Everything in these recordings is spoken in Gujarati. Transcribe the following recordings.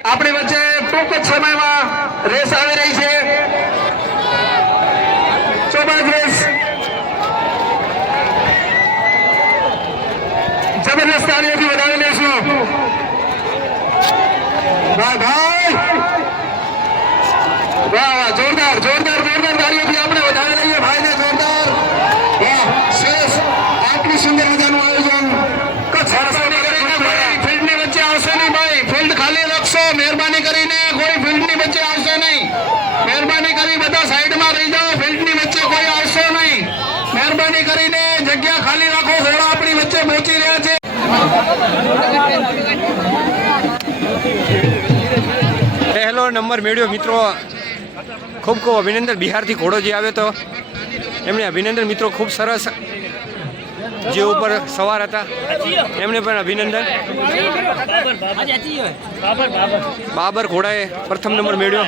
આપણી વચ્ચે ટૂંક જ સમયમાં રેસ આવી રહી છે. ચોબાદ રેસ જબરદસ્ત તાળીઓથી વધાવી લેશું. વાહ ભાઈ, વાહ વાહ, જોરદાર જોરદાર જોરદાર તાળીઓથી આપણે વધાવી લઈએ ભાઈને. જોરદાર, વાહ, સરસ. આટલું સુંદર મજાનું આયોજન ફિલ્ડની વચ્ચે આવશે નહીં ભાઈ, ફિલ્ડ ખાલી રાખશો. મહેરબાની કરીને કોઈ ફિલ્ડની વચ્ચે આવશે નહીં. મહેરબાની કરી બધા સાઈડમાં રહી જાઓ. ફિલ્ડની વચ્ચે કોઈ આવશે નહીં. મહેરબાની કરીને જગ્યા ખાલી રાખો. ઘોડા આપણી વચ્ચે પહોંચી રહ્યા છે. પહેલો નંબર મેળવ્યો મિત્રો, ખૂબ ખૂબ અભિનંદન. બિહારથી ઘોડો જે આવ્યો તો એમને અભિનંદન મિત્રો, ખૂબ સરસ. જે ઉપર સવાર હતા એમને પણ અભિનંદન. બાબર ઘોડાએ પ્રથમ નંબર મેળવ્યો.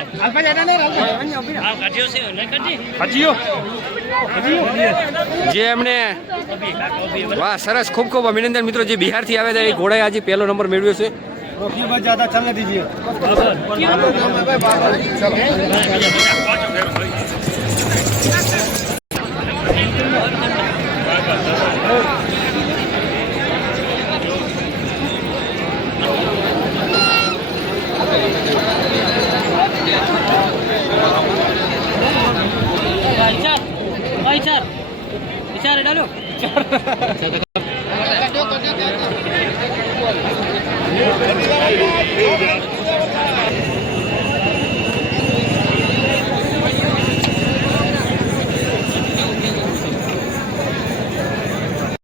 જે એમને વાહ સરસ, ખૂબ ખૂબ અભિનંદન મિત્રો. જે બિહારથી આવ્યા હતા એ ઘોડાએ આજે પહેલો નંબર મેળવ્યો છે. ज्यादा चलने दीजिए। विचार डालो